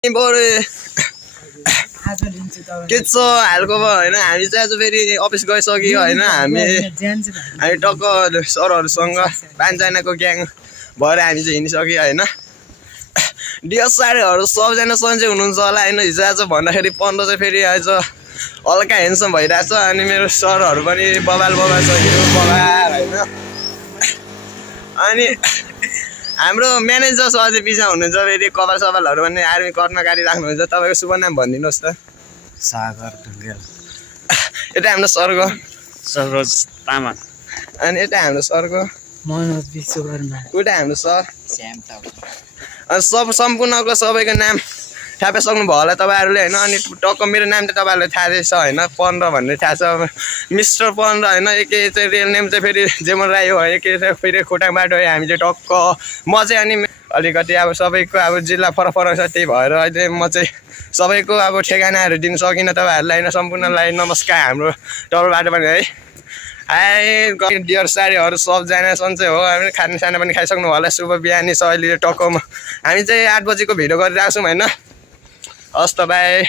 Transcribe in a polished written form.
बरु के छ हालको भयो होइन। हामी चाहिँ आज फेरि अफिस गइसक्यो होइन। हामी टक्क सरहरूसँग पाँचजनाको ग्याङ भएर हामी चाहिँ हिँडिसक्यो होइन। डियर साथीहरू सबजना सन्चै हुनुहुन्छ होला होइन। हिजो आज भन्दाखेरि 15 चाहिँ फेरि आज हल्का हेन्सम भइरहेछ। अनि मेरो सरहरू पनि बबाल बबाल छ बबाल होइन। अनि हाम्रो म्यानेजर सर चाहिँ पिछा हुनुहुन्छ फेरि कपाल सपालहरू पनि आर्मी कर्मकारी राख्नुहुन्छ। तपाईँको शुभ नाम भनिदिनुहोस् त। सागर ढुङ्गेल। यता हाम्रो सरको सरोज तामाङ। अनि यता हाम्रो सरको मनोज विश्वकर्मा। उता हाम्रो सर श्याम तामाङ। अनि सम्पूर्णको सबैको नाम थाहा पाइसक्नुभयो होला तपाईँहरूले होइन। अनि टक्क मेरो नाम चाहिँ तपाईँहरूलाई थाहा रहेछ होइन। 15 भन्ने थाहा छ मिस्टर 15 होइन। एकै चाहिँ रियल नेम चाहिँ फेरि जेमन राई हो। एकै चाहिँ फेरि खोटाङबाट हो। हामी चाहिँ टक्क म चाहिँ अनि अलिकति अब सबैको अब जिल्ला फरक फरक छ। त्यही भएर अहिले म चाहिँ सबैको अब ठेगानाहरू दिन सकिनँ तपाईँहरूलाई होइन। सम्पूर्णलाई नमस्कार हाम्रो तर्फबाट पनि है। हाई डियर साथीहरू सबजना सन्चै हो। हामी खानासाना पनि खाइसक्नु होला। शुभ बिहानी छ अहिले टक्कमा हामी चाहिँ 8 बजीको भिडियो गरिरहेको छौँ होइन। हस् त बाई।